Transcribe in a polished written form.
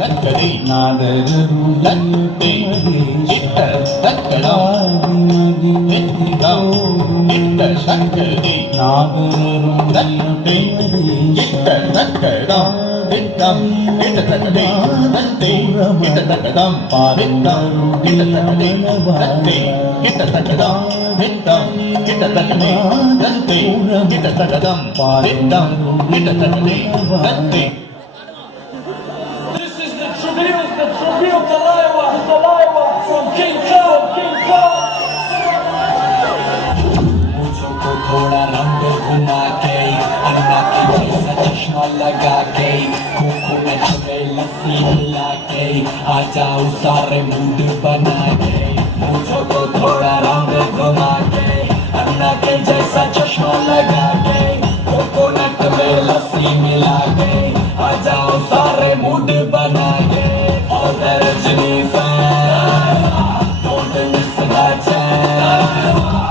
தக்கதை நாதரும் தத்தை இட்ட தக்கடம் வெற்றிடம் இட்ட சக்கதை நாதரும் தத்தை இட்ட தக்கடம் விட்டம் இட்ட தக்கதை தத்தை இட்ட தக்கடம் விட்டம் இட்ட தக்கதை தத்தை இட்ட தக்கடம் விட்டம் இட்ட தக்கதை தத்தை இட்ட தக்கடம் விட்டம் இட்ட தக்கதை தத்தை. The tribute to Laiwa from King Kong, King Kong. मुझको थोड़ा रंग घुमा के अन्ना के जैसा चश्मा लगा के खोखो में चले लस्सी मिला के आ जाओ सारे मूड बना के मुझको थोड़ा रंग घुमा के अन्ना के जैसा चश्मा लगा के कोकोनट में लस्सी मिला के आ जाओ सारे मूड बना के all the Rajini fans don't miss that chance